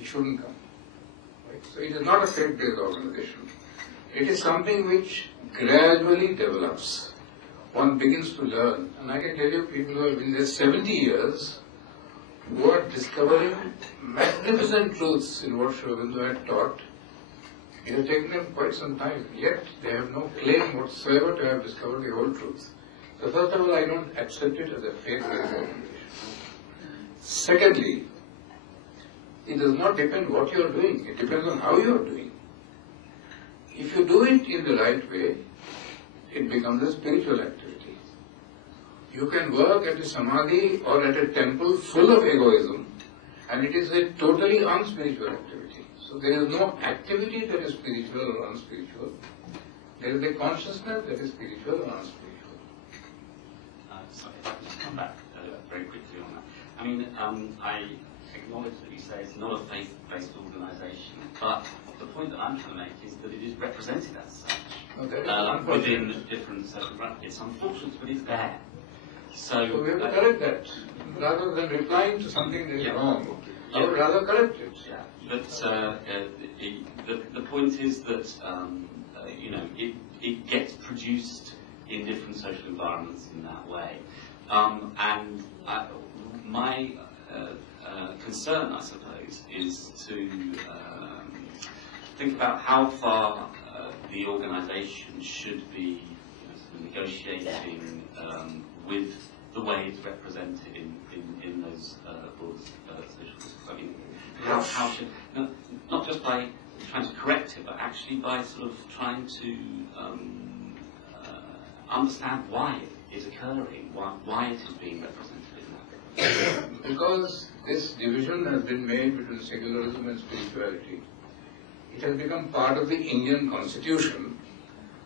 he shouldn't come. Right? So it is not a faith-based organization. It is something which gradually develops. One begins to learn. And I can tell you, people who have been there 70 years, who are discovering magnificent truths in what Sri Aurobindo had taught. It has taken them quite some time, yet they have no claim whatsoever to have discovered the whole truth. So first of all, I don't accept it as a faith-based organization. Secondly, it does not depend what you are doing, it depends on how you are doing. If you do it in the right way, it becomes a spiritual activity. You can work at a samadhi or at a temple full of egoism, and it is a totally unspiritual activity. So there is no activity that is spiritual or unspiritual. There is a consciousness that is spiritual or unspiritual. Sorry, if I can just come back very quickly on that. I mean, I acknowledge that you say it's not a faith-based organisation, but the point that I'm trying to make is that it is represented as such within different social groups. It's unfortunate, but it's there. So we have to correct that. Rather than replying to something that is wrong, I would rather correct it. Yeah. But the point is that you know, it gets produced in different social environments in that way, and my concern, I suppose, is to think about how far the organisation should be, you know, sort of negotiating with the way it's represented in those broader social groups. I mean, how should, not just by trying to correct it, but actually by sort of trying to understand why it is occurring, why it is being represented in that way. Because this division has been made between secularism and spirituality. It has become part of the Indian constitution.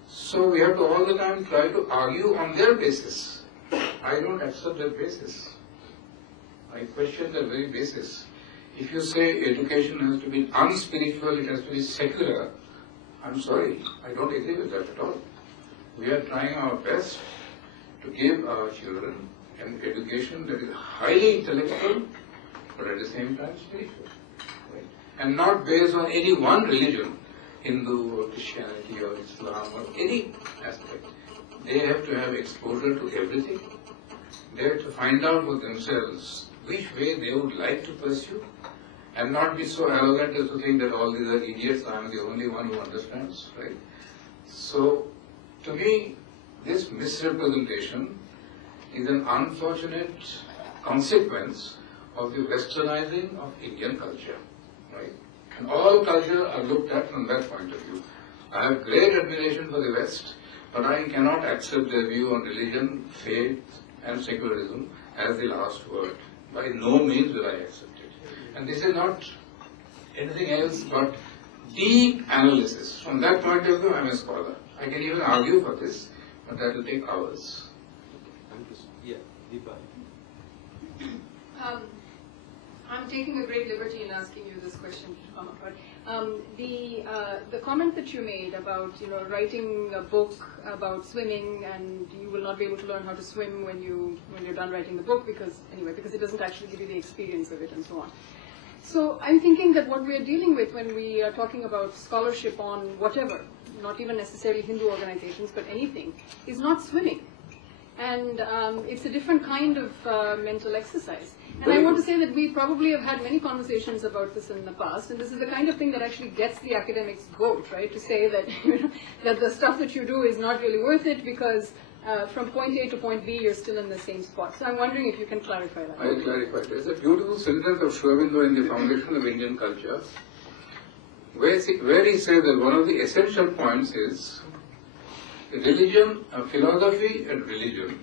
So we have to all the time try to argue on their basis. I don't accept that basis. I question that very basis. If you say education has to be unspiritual, it has to be secular, I'm sorry, I don't agree with that at all. We are trying our best to give our children an education that is highly intellectual, but at the same time spiritual. Right? And not based on any one religion, Hindu or Christianity or Islam or any aspect. They have to have exposure to everything. They have to find out for themselves which way they would like to pursue, and not be so arrogant as to think that all these are idiots, I am the only one who understands, right? So, to me, this misrepresentation is an unfortunate consequence of the westernizing of Indian culture, right? And all culture are looked at from that point of view. I have great admiration for the West, but I cannot accept their view on religion, faith, and secularism as the last word. By no means will I accept it. And this is not anything else but deep analysis. From that point of view, I am a scholar. I can even argue for this, but that will take hours. Yeah, Deepa. I'm taking a great liberty in asking you this question, but the comment that you made about, you know, writing a book about swimming, and you will not be able to learn how to swim when you're done writing the book because it doesn't actually give you the experience of it and so on. So I'm thinking that what we are dealing with when we are talking about scholarship on whatever, not even necessarily Hindu organizations, but anything, is not swimming. And it's a different kind of mental exercise. And I want to say that we probably have had many conversations about this in the past, and this is the kind of thing that actually gets the academics goat, right? To say that, you know, that the stuff that you do is not really worth it because from point A to point B you're still in the same spot. So I'm wondering if you can clarify that. I'll clarify. There's a beautiful sentence of Sri Aurobindo in the Foundation of Indian Culture, where he says that one of the essential points is religion, philosophy and religion.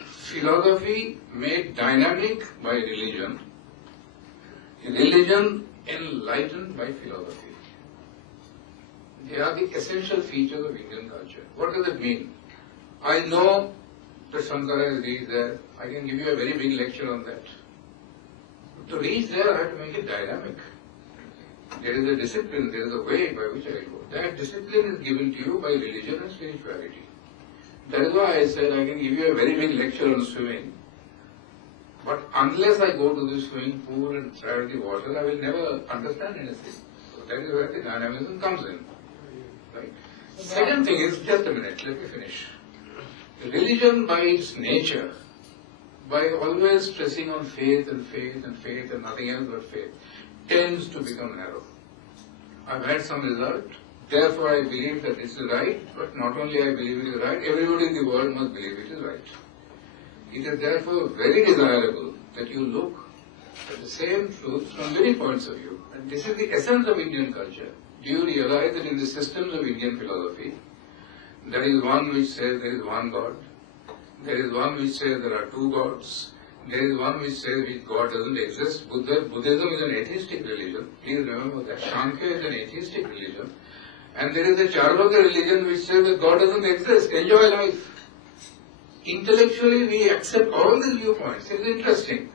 Philosophy made dynamic by religion, religion enlightened by philosophy. They are the essential features of Indian culture. What does it mean? I know that Shankara has reached there. I can give you a very big lecture on that. To reach there, I have to make it dynamic. There is a discipline, there is a way by which I go. That discipline is given to you by religion and spirituality. That is why I said I can give you a very big lecture on swimming. But unless I go to the swimming pool and try the water, I will never understand anything. So that is where the dynamism comes in. Right? Second thing is, just a minute, let me finish. Religion by its nature, by always stressing on faith and faith and faith and nothing else but faith, tends to become narrow. I've had some result, therefore I believe that this is right, but not only I believe it is right, everybody in the world must believe it is right. It is therefore very desirable that you look at the same truth from many points of view. And this is the essence of Indian culture. Do you realize that in the systems of Indian philosophy, there is one which says there is one God, there is one which says there are two gods, there is one which says which God doesn't exist. Buddhism is an atheistic religion. Please remember that. Sankhya is an atheistic religion. And there is a Charvaka religion which says that God doesn't exist. Enjoy life. Intellectually we accept all these viewpoints. It is interesting.